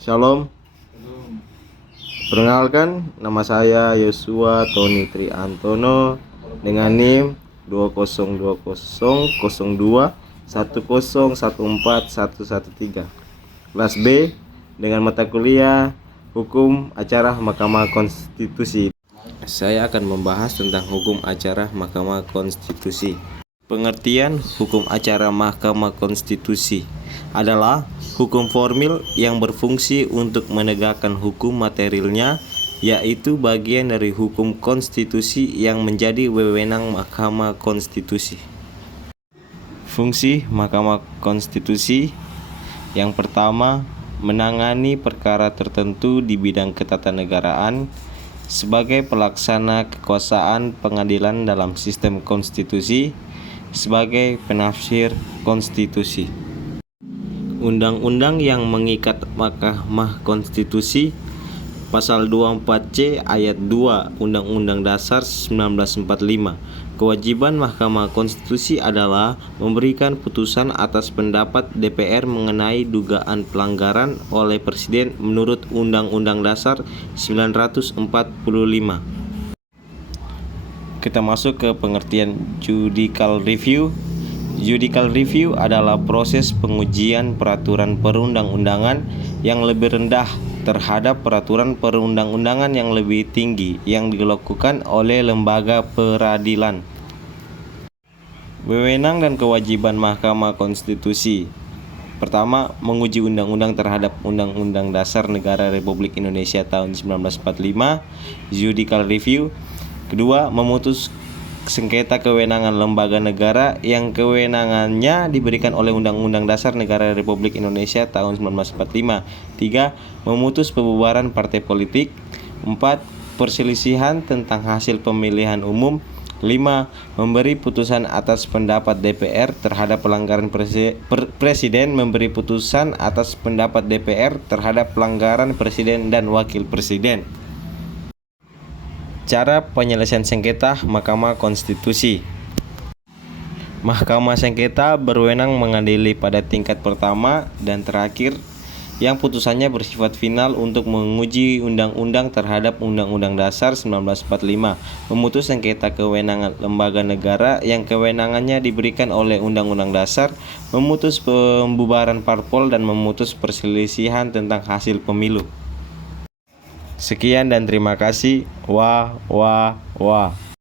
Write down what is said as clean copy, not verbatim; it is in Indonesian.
Shalom, perkenalkan nama saya Yosua Tony Triantono dengan NIM 200200210141113 kelas B dengan mata kuliah Hukum Acara Mahkamah Konstitusi. Saya akan membahas tentang hukum acara Mahkamah Konstitusi. Pengertian hukum acara Mahkamah Konstitusi adalah hukum formil yang berfungsi untuk menegakkan hukum materialnya, yaitu bagian dari hukum konstitusi yang menjadi wewenang Mahkamah Konstitusi. Fungsi Mahkamah Konstitusi yang pertama, menangani perkara tertentu di bidang ketatanegaraan sebagai pelaksana kekuasaan pengadilan dalam sistem konstitusi, sebagai penafsir konstitusi. Undang-undang yang mengikat Mahkamah Konstitusi, Pasal 24C ayat 2 Undang-Undang Dasar 1945. Kewajiban Mahkamah Konstitusi adalah memberikan putusan atas pendapat DPR mengenai dugaan pelanggaran oleh Presiden menurut Undang-Undang Dasar 1945. Kita masuk ke pengertian judicial review. Judicial review adalah proses pengujian peraturan perundang-undangan yang lebih rendah terhadap peraturan perundang-undangan yang lebih tinggi yang dilakukan oleh lembaga peradilan. Wewenang dan kewajiban Mahkamah Konstitusi. Pertama, menguji undang-undang terhadap Undang-Undang Dasar Negara Republik Indonesia tahun 1945, judicial review. Kedua, memutus sengketa kewenangan lembaga negara yang kewenangannya diberikan oleh Undang-Undang Dasar Negara Republik Indonesia tahun 1945. 3. Memutus pembubaran partai politik. 4. Perselisihan tentang hasil pemilihan umum. 5. Memberi putusan atas pendapat DPR terhadap pelanggaran presiden. Memberi putusan atas pendapat DPR terhadap pelanggaran presiden dan wakil presiden. Cara penyelesaian sengketa Mahkamah Konstitusi. Mahkamah Sengketa berwenang mengadili pada tingkat pertama dan terakhir yang putusannya bersifat final untuk menguji undang-undang terhadap Undang-Undang Dasar 1945, memutus sengketa kewenangan lembaga negara yang kewenangannya diberikan oleh Undang-Undang Dasar, memutus pembubaran parpol dan memutus perselisihan tentang hasil pemilu. Sekian dan terima kasih. Wah.